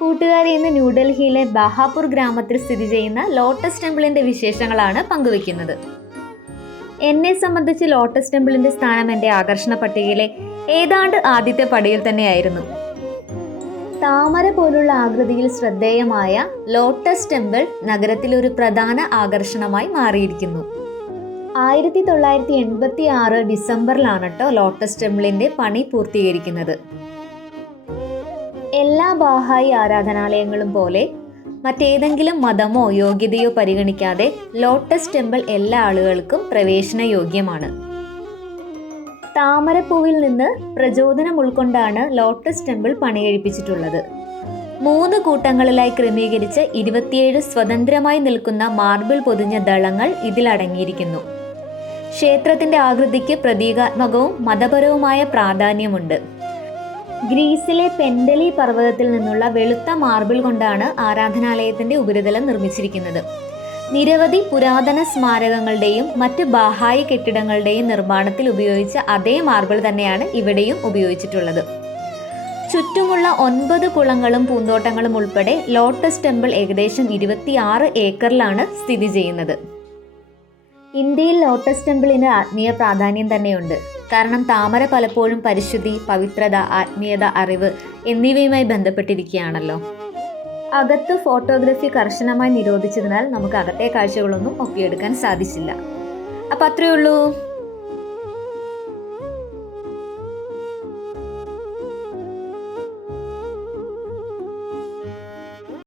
കൂട്ടുകാരി ഇന്ന് ന്യൂഡൽഹിയിലെ ബഹാപൂർ ഗ്രാമത്തിൽ സ്ഥിതി ചെയ്യുന്ന ലോട്ടസ് ടെമ്പിളിന്റെ വിശേഷങ്ങളാണ് പങ്കുവെക്കുന്നത് എന്നെ സംബന്ധിച്ച് ലോട്ടസ് ടെമ്പിളിന്റെ സ്ഥാനം എന്റെ ആകർഷണ പട്ടികയിലെ ഏതാണ്ട് ആദ്യത്തെ പടിയിൽ തന്നെയായിരുന്നു. താമര പോലുള്ള ആകൃതിയിൽ ശ്രദ്ധേയമായ ലോട്ടസ് ടെമ്പിൾ നഗരത്തിലെ ഒരു പ്രധാന ആകർഷണമായി മാറിയിരിക്കുന്നു. ആയിരത്തി തൊള്ളായിരത്തി എൺപത്തി ആറ് ഡിസംബറിലാണ് കേട്ടോ ലോട്ടസ് ടെമ്പിളിന്റെ പണി പൂർത്തീകരിക്കുന്നത്. എല്ലാ ബാഹായി ആരാധനാലയങ്ങളും പോലെ മറ്റേതെങ്കിലും മതമോ യോഗ്യതയോ പരിഗണിക്കാതെ ലോട്ടസ് ടെമ്പിൾ എല്ലാ ആളുകൾക്കും പ്രവേശന യോഗ്യമാണ് താമരപ്പൂവിൽ നിന്ന് പ്രചോദനം ഉൾക്കൊണ്ടാണ് ലോട്ടസ് ടെമ്പിൾ പണികഴിപ്പിച്ചിട്ടുള്ളത്. മൂന്ന് കൂട്ടങ്ങളിലായി ക്രമീകരിച്ച് ഇരുപത്തിയേഴ് സ്വതന്ത്രമായി നിൽക്കുന്ന മാർബിൾ പൊതിഞ്ഞ ദളങ്ങൾ ഇതിലടങ്ങിയിരിക്കുന്നു. ക്ഷേത്രത്തിന്റെ ആകൃതിക്ക് പ്രതീകാത്മകവും മതപരവുമായ പ്രാധാന്യമുണ്ട്. ഗ്രീസിലെ പെൻഡലി പർവതത്തിൽ നിന്നുള്ള വെളുത്ത മാർബിൾ കൊണ്ടാണ് ആരാധനാലയത്തിന്റെ ഉപരിതലം നിർമ്മിച്ചിരിക്കുന്നത്. നിരവധി പുരാതന സ്മാരകങ്ങളുടെയും മറ്റ് ബാഹായ കെട്ടിടങ്ങളുടെയും നിർമ്മാണത്തിൽ ഉപയോഗിച്ച അതേ മാർബിൾ തന്നെയാണ് ഇവിടെയും ഉപയോഗിച്ചിട്ടുള്ളത്. ചുറ്റുമുള്ള ഒൻപത് കുളങ്ങളും പൂന്തോട്ടങ്ങളും ഉൾപ്പെടെ ലോട്ടസ് ടെമ്പിൾ ഏകദേശം ഇരുപത്തിയാറ് ഏക്കറിലാണ് സ്ഥിതി ചെയ്യുന്നത്. ഇന്ത്യയിൽ ലോട്ടസ് ടെമ്പിളിന് ആത്മീയ പ്രാധാന്യം തന്നെയുണ്ട്. കാരണം താമര പലപ്പോഴും പരിശുദ്ധി പവിത്രത ആത്മീയത അറിവ് എന്നിവയുമായി ബന്ധപ്പെട്ടിരിക്കുകയാണല്ലോ. അകത്ത് ഫോട്ടോഗ്രാഫി കർശനമായി നിരോധിച്ചതിനാൽ നമുക്ക് അകത്തെ കാഴ്ചകളൊന്നും ഒപ്പിയെടുക്കാൻ സാധിച്ചില്ല. അപ്പം അത്രയേ ഉള്ളൂ.